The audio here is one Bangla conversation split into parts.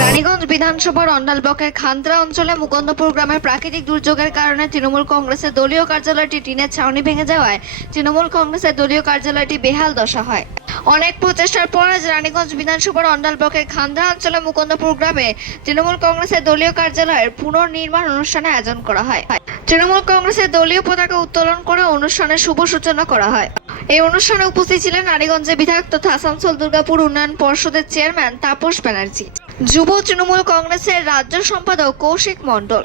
রানীগঞ্জ বিধানসভার অন্ডাল ব্লকের খান্দ্রা অঞ্চলে মুকন্দপুর গ্রামের প্রাকৃতিক দুর্যোগের কারণে তৃণমূল কংগ্রেসের দলীয় কার্যালয়টি টিনের ছাউনি ভেঙে যাওয়ায় তৃণমূল কংগ্রেসের দলীয় কার্যালয়টি বেহাল দশা হয়। অনেক প্রচেষ্টার পর আজ রানীগঞ্জ বিধানসভার অন্ডাল ব্লকের খান্দ্রা অঞ্চলে মুকন্দপুর গ্রামে তৃণমূল কংগ্রেসের দলীয় কার্যালয়ের পুনর্নির্মাণ অনুষ্ঠানে আয়োজন করা হয়। তৃণমূল কংগ্রেসের দলীয় পতাকা উত্তোলন করে অনুষ্ঠানের শুভ সূচনা করা হয়। এই অনুষ্ঠানে উপস্থিত ছিলেন নারীগঞ্জের বিধায়ক তথা আসানসোল দুর্গাপুর উন্নয়ন পর্ষদের চেয়ারম্যান তাপস ব্যানার্জি, যুব তৃণমূল কংগ্রেসের রাজ্য সম্পাদক কৌশিক মণ্ডল,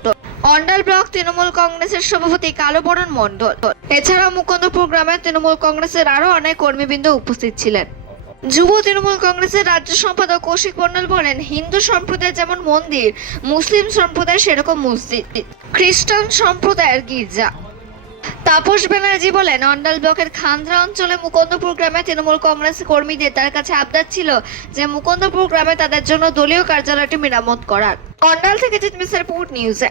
অন্ডাল ব্লক তৃণমূল কংগ্রেসের সভাপতি কালোবরণ মণ্ডল। এছাড়াও মুকুন্দপুর গ্রামের তৃণমূল কংগ্রেসের আরও অনেক কর্মীবৃন্দ উপস্থিত ছিলেন। যুব তৃণমূল কংগ্রেসের রাজ্য সম্পাদক কৌশিক মণ্ডল বলেন, হিন্দু সম্প্রদায় যেমন মন্দির, মুসলিম সম্প্রদায় সেরকম মসজিদ, খ্রিস্টান সম্প্রদায়ের গির্জা। তাপস ব্যানার্জি বলেন, অন্ডাল ব্লকের খান্দ্রা অঞ্চলে মুকুন্দপুর গ্রামে তৃণমূল কংগ্রেস কর্মীদের তার কাছে আবদার ছিল যে মুকুন্দপুর গ্রামে তাদের জন্য দলীয় কার্যালয়টি মেরামত করার। অন্ডাল থেকে জিতমিস পুট নিউজে।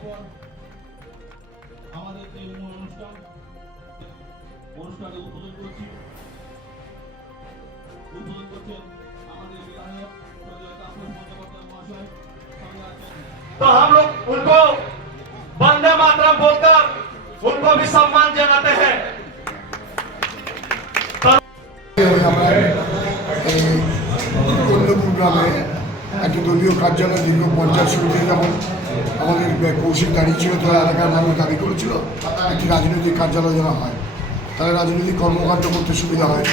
এরপর আমাদের এই মূল অনুষ্ঠান অনুষ্ঠানে উদ্বোধন করছি উদ্বোধন করছেন আমাদের বিধায়ক সঞ্জয় তাপস বন্দ্যোপাধ্যায় মহাশয় সঙ্গে আছেন तो हम लोग उनको वंदे मातरम बोलकर उनको भी सम्मान जनाते हैं দলীয় কার্যালয় দীর্ঘ পঞ্চায়েত সমিতি যেমন আমাদের কৌশিক দাঁড়িয়ে ছিল, তারা এলাকার মানুষ দাবি করেছিল, একটি রাজনৈতিক কার্যালয় যেন হয়। তাহলে রাজনৈতিক কর্মকাণ্ড করতে সুবিধা হয়।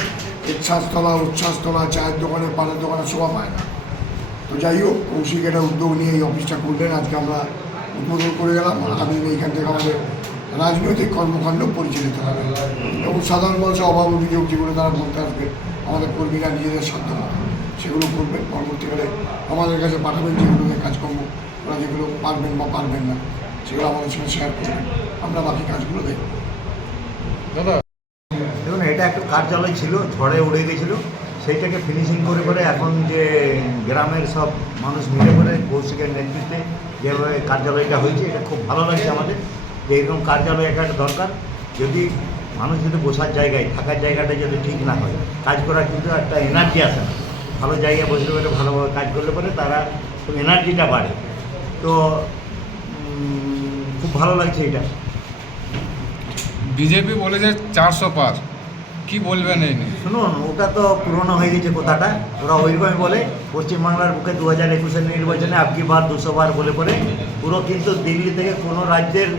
ইচ্ছাসতলা উচ্ছ্বাসতলা চায়ের দোকানে, পানের দোকানে শোভা পায় না। তো যাই হোক, কৌশিক এটা উদ্যোগ নিয়ে এই অফিসটা করলেন। আজকে আমরা উদ্বোধন করে গেলাম। আগামী এইখান থেকে আমাদের রাজনৈতিক কর্মকাণ্ড পরিচালিত হবে। এবং সাধারণ মানুষের অভাব, অভিযোগ যেগুলো তারা বলতে আসবে, আমাদের কর্মীরা নিজেদের সাধ্য সেগুলো করবেন পরবর্তীকালে আমাদের কাছে পাঠাবেন যেগুলো কাজকর্ম ওরা যেগুলো পারবেন বা পারবেন না সেগুলো আমাদের সঙ্গে শেয়ার করবেন। আমরা বাকি কাজগুলো দেখব। দেখুন এটা একটা কার্যালয় ছিল ঝড়ে উড়ে গেছিল সেইটাকে ফিনিশিং করে করে এখন যে গ্রামের সব মানুষ মিলে করে কৌশিকের নেতৃত্বে যেভাবে কার্যালয়টা হয়েছে এটা খুব ভালো লাগছে আমাদের। যে এরকম কার্যালয় একটা দরকার যদি মানুষ যদি বসার জায়গায় থাকার জায়গাটা যদি ঠিক না হয় কাজ করার কিন্তু একটা এনার্জি আসে না। ভালো জায়গায় বসলে পরে ভালোভাবে কাজ করলে পরে তারা খুব এনার্জিটা বাড়ে। তো খুব ভালো লাগছে এটা। বিজেপি বলেছে চারশো পার। কি বলবেন এই নিয়ে? শুনুন ওটা তো পুরনো হয়ে গেছে কথাটা। ওরা ওইরকমই বলে পশ্চিমবাংলার বুকে দু হাজার একুশের নির্বাচনে আপকি বার দুশো বার বলে পরে পুরো কিন্তু দিল্লি থেকে কোনো রাজ্যের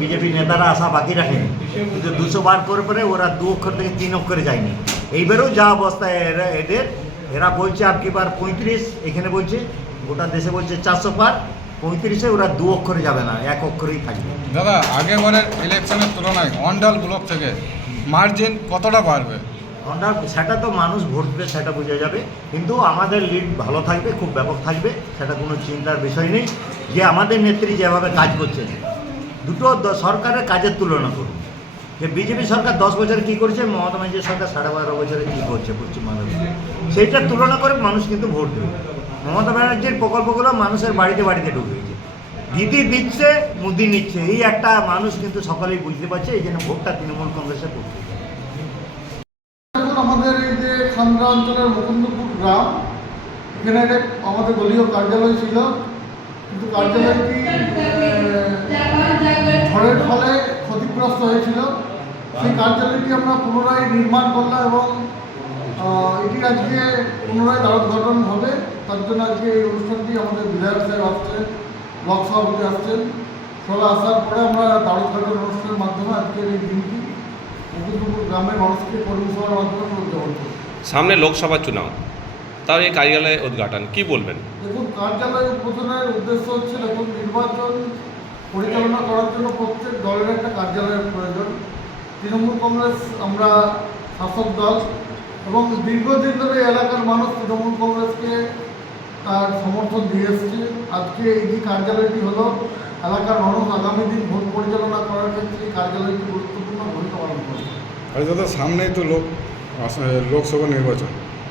বিজেপি নেতারা আসা বাকি রাখেনি কিন্তু দুশো বার করে পরে ওরা দু অক্ষর থেকে তিন অক্ষরে যায়নি। এইবারেও যা অবস্থা এরা এদের এরা বলছে আপকি বার পঁয়ত্রিশ এখানে বলছে গোটা দেশে বলছে চারশো পার পঁয়ত্রিশে ওরা দু অক্ষরে যাবে না এক অক্ষরেই থাকবে। দাদা আগেবারের ইলেকশনের তুলনায় অন্ডাল ব্লক থেকে মার্জিন কতটা বাড়বে? আমরা সেটা তো মানুষ ভোট দেবে সেটা বোঝা যাবে। কিন্তু আমাদের লিড ভালো থাকবে খুব ব্যাপক থাকবে সেটা কোনো চিন্তার বিষয় নেই। যে আমাদের নেত্রী যেভাবে কাজ করছে দুটো সরকারের কাজের তুলনা করুন। যে বিজেপি সরকার দশ বছর কী করছে মমতা ব্যানার্জি সরকার সাড়ে বারো বছরে কী করছে পশ্চিমবাংলায় সেইটার তুলনা করে মানুষ কিন্তু ভোট দেবে। মমতা ব্যানার্জির প্রকল্পগুলো মানুষের বাড়িতে বাড়িতে ঢুকে গেছে। দিদি দিচ্ছে মুদি নিচ্ছে। এই একটা মানুষ কিন্তু সকলেই বুঝতে পারছে এই জন্য ভোটটা তৃণমূল কংগ্রেসের পক্ষে। আমাদের এই যে খান্দ্রা অঞ্চলের মুকুন্দপুর গ্রাম এখানে আমাদের দলীয় কার্যালয় ছিল কিন্তু কার্যালয়টি ঝড়ের ফলে ক্ষতিগ্রস্ত হয়েছিল। সেই কার্যালয়টি আমরা পুনরায় নির্মাণ করলাম এবং এটি আজকে পুনরায় দ্বারোদ্ঘাটন হবে। তার জন্য আজকে এই অনুষ্ঠানটি আমাদের বিধায়ক সাহেব আসছেন ব্লক সভাপতি আসছেন। সবাই আসার পরে আমরা দ্বারোদ্ঘাটন অনুষ্ঠানের মাধ্যমে আজকের এই দিনটি মুকুন্দপুর গ্রামের মানুষকে কর্মী সভার মাধ্যমে উদযাপন সামনে লোকসভা চুনাव তার এই কার্যালয় উদ্ঘাটন কি বলবেন? দেখুন কার্যালয় উদ্বোধনের উদ্দেশ্য হচ্ছে দেখুন নির্বাচন পরিচালনা করার জন্য প্রত্যেক দলের একটা কার্যালয়ের প্রয়োজন। তৃণমূল কংগ্রেস আমরা শাসক দল এবং দীর্ঘদিন ধরে এলাকার মানুষ তৃণমূল কংগ্রেসকে তার সমর্থন দিয়ে এসছে। আজকে এই যে কার্যালয়টি হলো এলাকার মানুষ আগামী দিন ভোট পরিচালনা করার ক্ষেত্রে এই কার্যালয়টি গুরুত্বপূর্ণ ভূমিকা পালন করবে। আর দাদা সামনেই তো লোক লোকসভা নির্বাচন।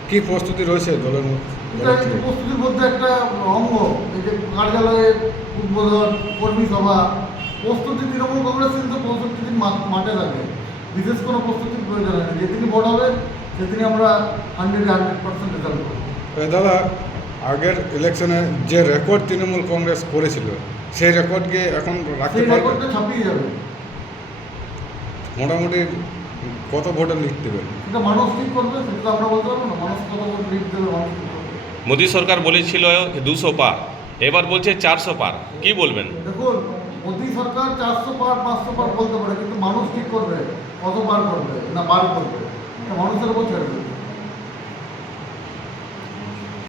কি প্রস্তুতি রয়েছে দলের মধ্যে? প্রস্তুতির মধ্যে একটা অঙ্গ এই যে কার্যালয়ের উদ্বোধন কর্মী সভা প্রস্তুতি তৃণমূল কংগ্রেস কিন্তু প্রস্তুতি দিন মাঠে থাকে। বিশেষ কোনো প্রস্তুতির প্রয়োজন হয় না যেদিনই ভোট হবে সেদিনই আমরা হান্ড্রেডে হান্ড্রেড পার্সেন্ট রেজাল্ট করব। দাদা আগের ইলেকশনে যে রেকর্ড তৃণমূল কংগ্রেস করেছিল সেই রেকর্ডকে এখন রাখতে পারবে? রেকর্ডটা ছাপিয়ে যাবে। মোটামুটি কত ভোটে লিড দেবে সেটা মানুষ ঠিক করবে সেটা তো আমরা বলতে পারব না। মানুষ কত ভোট লিড দেবে মানুষ মোদী সরকার বলেছিল দুশো পার। এবার বলছে চারশো পার। কি বলবেন? দেখুন মোদী সরকার চারশো পার পাঁচশো পার বলতে পারে কিন্তু মানুষ ঠিক করবে। কত পার করবে না বার করবে এটা মানুষের উপর ছেড়ে দেবে